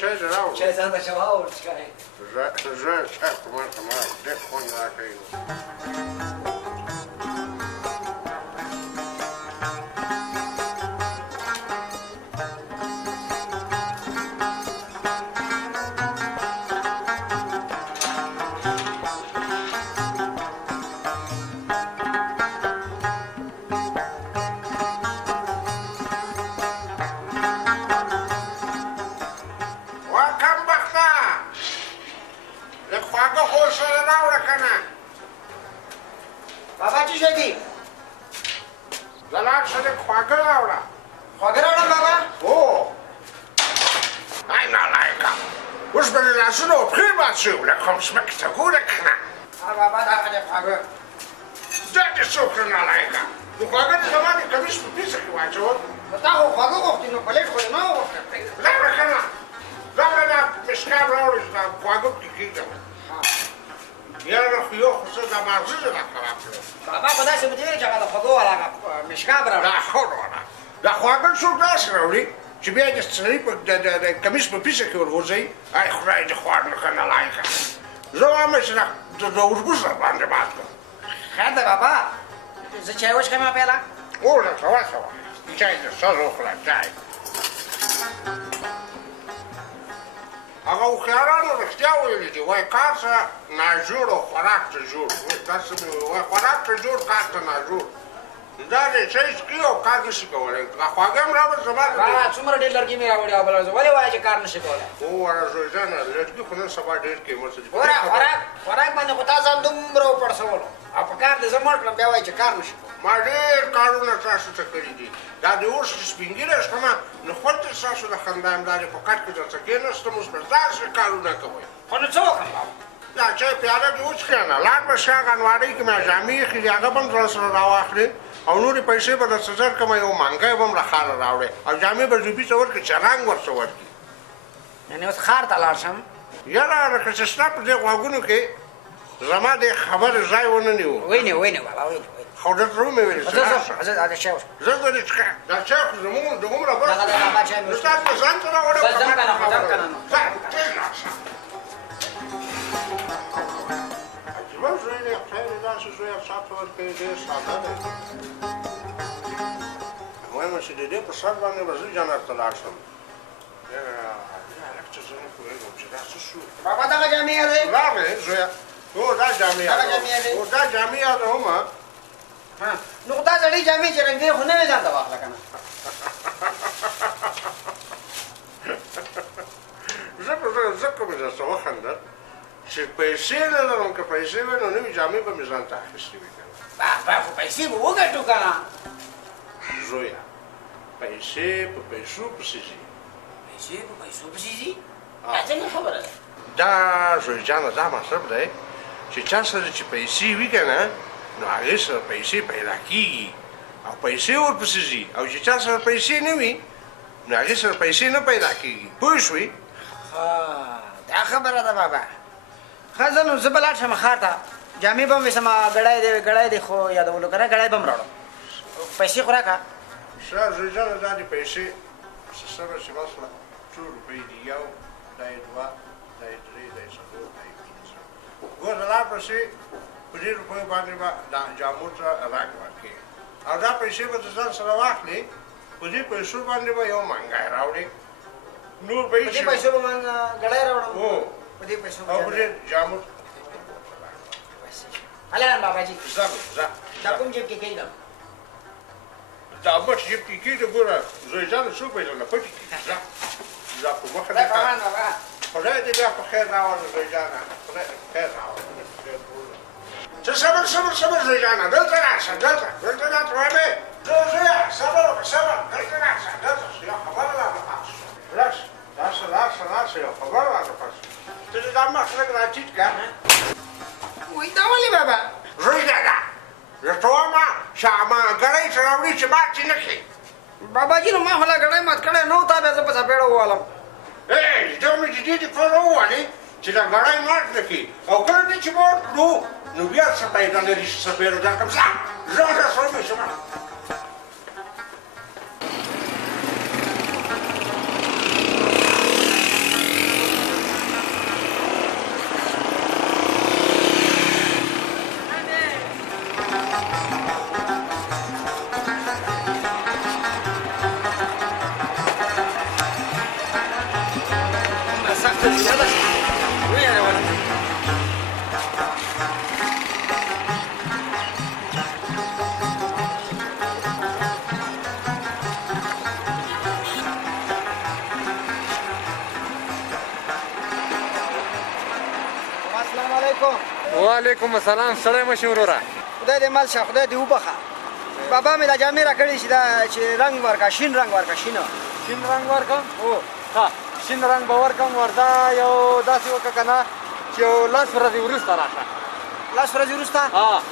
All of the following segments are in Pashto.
چای دې راوړه چای ځان ته شوه ورڅښئ زه چای په ما ته ما ډېر خوند راکوي Kom smaakt zo goed, kna. بابا دا دې خواږه دا دې څوک نه لایقه نو خواږه دې زما دې کمیس په پیسه کې واچول تا خو خواږه غوښتې نو پلیټ خو نه وغوښته راوړه کنه راوړه دا مشکاب راوړه چې دا خواږه پکې کېږدم یاره خو یو خو څه دا ماغزه دې راخراب کړو بابا خو داسې به دې ویل چې هغه د خوږو والا هغه مشکاب راوړه دا ښه راوړه دا خواږه څوک داسې راوړي چې بیا دې سړي په د کمیس په پیسه کې ورغورځوي ای خدای دې خوار نه که نه لایقه زه وایم چې د اوربوز را باندې باد کړم خیر ده بابا زه چای وڅښم پیاله وړه واچوه چای دې سر وخوره چای هغه هوښیارانو رښتیا ویلي دي وایي کار څه ناجوړ او خوراک ته جوړ داسې مې وایي خوراک ته جوړ کار ته ناجوړ دا دې چای څکي او کار نشي کولی خواږه هم راوړه زما بابا څومره ډېر لرګي مې راوړي او بله ورځ ولې وایې چې کار نشي کولی ووایه زوی جانه لرګي خو نن سبا ډېر قیمت دي ګوره خوراک باندې خو تا ځان دومره وپړسولو او په کار دې زه مړ کړم بیا وایي چې کار نشي کولی ما ډېر کارونه تاسو ته کړي دي دا دې اوس چې سپین ږیری شومه نو خوند دې ستاسو د خندا همدارې په کټ کې درته کېناستم اوس به داسې کارونه کوئ خو نو څه وکړم بابا دا چای پیاله دې وڅښې نه لاړ به شي هغه انوارۍ کې مې جامې ایښي دي هغه به هم ځان سره راواخلې او نورې پیسې به درته زر کړم یو مانګی به هم له ښاره راوړې او جامې به زوبي ته ورکړي چې رنګ ورته ورکړي یعنې اوس ښار ته لاړ شم یاره لکه چې ستا په دې غوږونو کې زما دې خبرې ځای ونه نیو وینې بابا وینې خو درته ومې ویلې زه چای وڅښم زه دې څښه دا چای خو زموږ دومره بس بابا چای مې زه ستاسو په ځان ته راوړم ځم که نه ځم که نه نو عجیبه زوی دی خدای دې داسې زوی افسات ورکوي ډېر ساده دی وایم چې د دې په سر باندې به زه جنت ته لاړ شم هلک چې زه نه پوهېږم چې دا څه شو بابا دغه جامې یادوې راغې زویه هو دا جامې یادوم دا جامې یادوم نو خو دا زړې جامې چې رنګې خو نه وې ځان ته واخله که نه ځکه مې درته وخندل چې پیسې نه لرم که پیسې وې نو نوې جامې به مې ځان ته اخیستې وي که نه بابا خو پیسې به وګټو که نه زویه پیسې په پیسو پسې ځي پیسې په پیسو پسې ځي دا څنګه خبره ده دا زوی جانه دا مطلب دی چې چا سره چې پیسې وي که نه نو هغې سره پیسې پیدا کېږي او پیسې ورپسې ځي او چې چا سره پیسې نه وي نو هغې سره پیسې نه پیدا کېږي پوه شوې دا خبره ده بابا ښه زه نو زه به لاړ شم ښار ته جامې به مې ویسم ګړی دی خو یادولو که نه ګړی به م راوړم پیسې خو راکړه ښه زوی جانه دا دې پیسې سره چې مثلا څو روپۍ دي یو دا یې دوه دا یې درې دا یې څلور دا یې پنځه ګوره لاړ پسې په دې روپیو باندې به دا جامو ته رنګ ورکړې او دا پیسې به د ځان سره واخلې په دې پیسو باندې به یو منګی راوړې نور به په دې پیسو به من ګړی راوړم هو په دې پیسو او په دې جامو هلان باباجي ځه دا کوم جیب کې کېږدم دا مټ جیب کې کېږده ګوره زوی جانه څو پیسو نه پټې کړي ځه په مخه دې خدای دې بیا په خیر راوړه زوی جانه خدای دې خیر راوړه ته صبر زوی جانه دلته راشه دلته راته وایم زویه صبر دلته راشه دلته یو خبره راته پاتې شوه راشه یو خبره راته پاتې شوه ته دې دا مخ لږ راټیټ کړه وایي دا ولې بابا زوی جانه درته وایم چې ګړی چې راوړي چې مات یې نه کړي باباجي نو ما خو لا ګړی مات کړی نو تا بیا زه په څپېړه ووالم دا مې د دې دپاره ووالې چې دا ګړی مات نه کړي او کله دې چې مات کړو نو بیا څه پیدا لري چې څپېړه درکړم ځه سره مې شمه علیکم. وعلیکم السلام. ستړی مه شې وروره. خدای دې مل شه، خدای دې وبخه. بابا مې دا جامې راکړې چې رنګ ورکړه، شین رنګ ورکړه. شین رنګ ورکړم؟ ها شین رنګ به ورکړم. ورځه یو داسې وکړه که نه چې یو 10 ورځې وروسته راشه. 10 ورځې وروسته؟ ها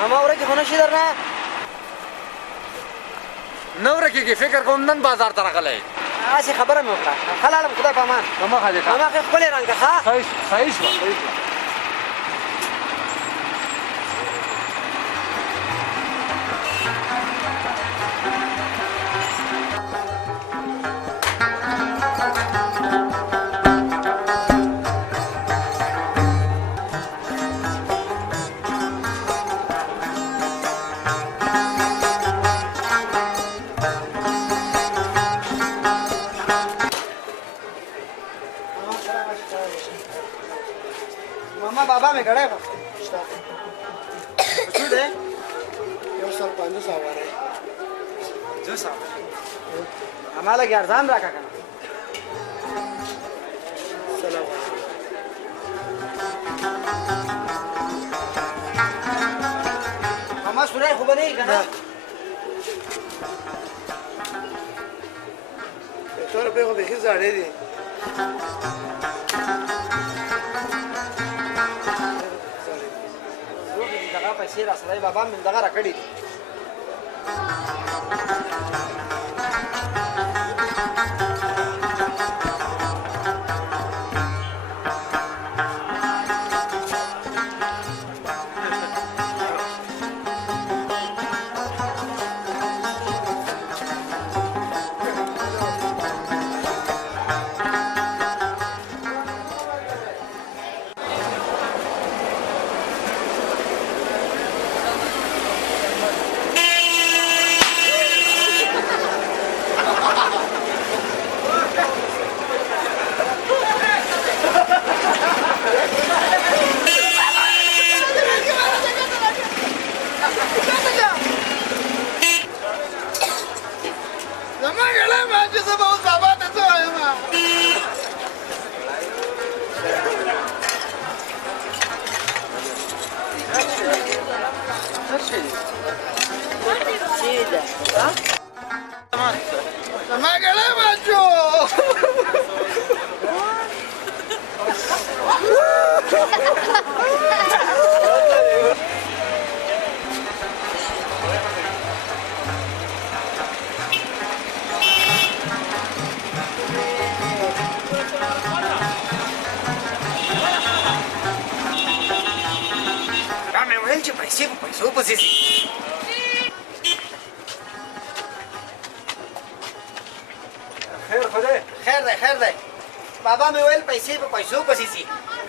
ماما ورکې خو نه شي درنه؟ نه ورکېږي. فکر کوم نن بازار ته راغلی. هسې خبره مې وکړه. ښه لاړم، خدای په امان. په مخه دې ښه. ماما ښې ښکلې رنګ ښه؟ صحیح شوه. ماما بابا مې ګړی غوښت. څو دی؟ 150 واره. 200. ماما لږ ارزان راکړه که نه. سلام. ماما سوری خو به نه یې که نه؟ 100 روپۍ خو بیخي زاړې دي. دغه پیسې راسره بابا مې دغه راکړې دي. چې پیسې په پیسو پسې ځي. خیر دی. بابا مې ویل پیسې په پیسو پسې ځي.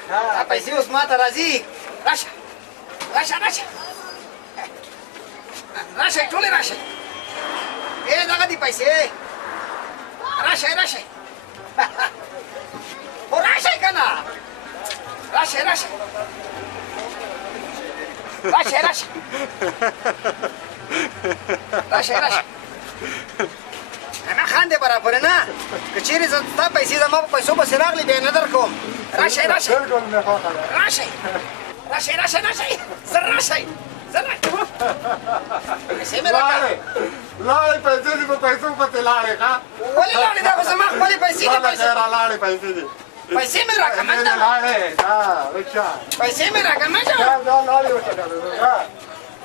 دا پیسې اوس ما ته راځي. راشه ټولې راشئ. دغه دي پیسې. راشئ خو راشئ که نه. راشئ نه خاندې برابر نه. که چیرې ستا پیسې زما په پیسو پسې راغلې بیا یې نه درکوم. راشئ زر راشئ. پیسې مې راکړه. لاړې پیسې دي په پیسو پسې لاړې ښه. ولې لاړې؟ دا خو زما خپلې پیسې دي. لاړې پیسې دي. پیسې مې راکړه مه ځه. پیسې مې راکړه مه ځه.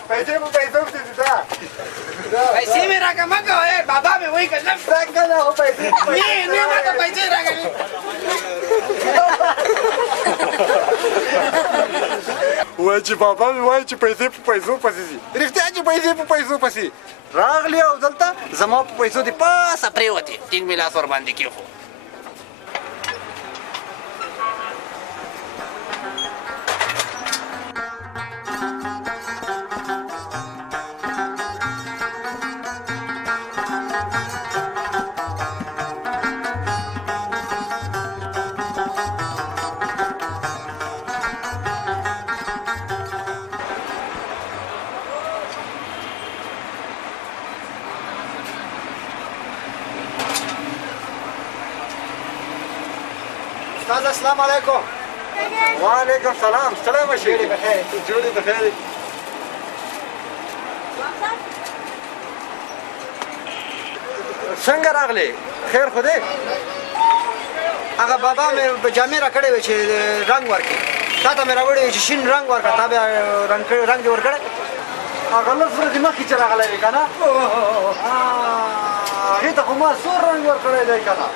پیسې په پیسو پسې دي. پیسې مې راکړه مه کوه. بابا مې وایي که نه ما ته پیسې راکړې. وایي چې بابا مې وایي چې پیسې په پیسو پسې دي. رښتیا چې پیسې په پیسو پسې راغلې او دلته زما په پیسو دي پاسه پرېوتې. ټینګ مې لاس ورباندې کېښود. استاد السلام علیکم. وعلیکم سلام ستړی مه شې جوړې بخیر. جوړې بخیر څنګه راغلې خیر خو دی هغه بابا مې جامې را کړې وې چې رنګ ورکړي تا ته مې راوړې وې چې شین رنګ ورکړه تا بیا رنګ دې ورکړی هغه لس ورځې مخکې چې راغلی وې که نه هغې ته خو ما سور رنګ ورکړی دی که نه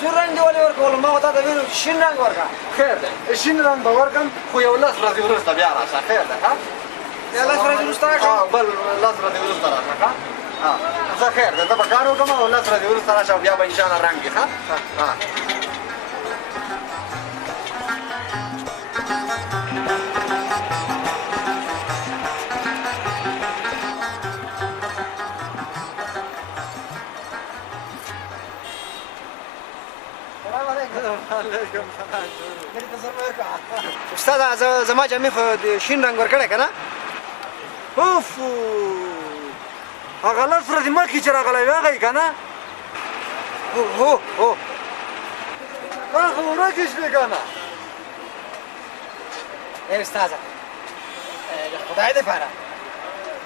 سور رنګ دې ولې ورکولو ما خو تا ته ویلو چې شین رنګ ورکړه خیر دی شین رنګ به ورکړم خو یو لس ورځې وروسته بیا راشه خیر دی ښه بیا لس ورځې وروسته راشم بل لس ورځې وروسته راشه ښه زه خیر دی زه به کار وکړم او لس ورځې وروسته راشه او بیا به انشاءالله رنګ وي ښه استاد زما جامې خو د شین رنګ ورکړی که نه اوف هغه لس ورځې مخکې چې راغلی وې هغه یې که نه هو هغه ورکې شوې که نه ای استاده د خدای دپاره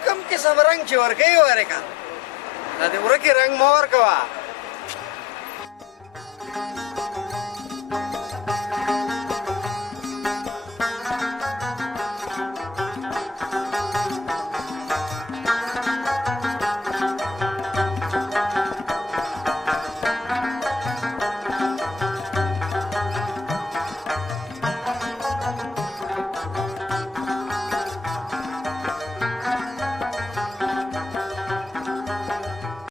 کوم قسم رنګ چې ورکوي ورکړه دا د ورکې رنګ مه ورکوه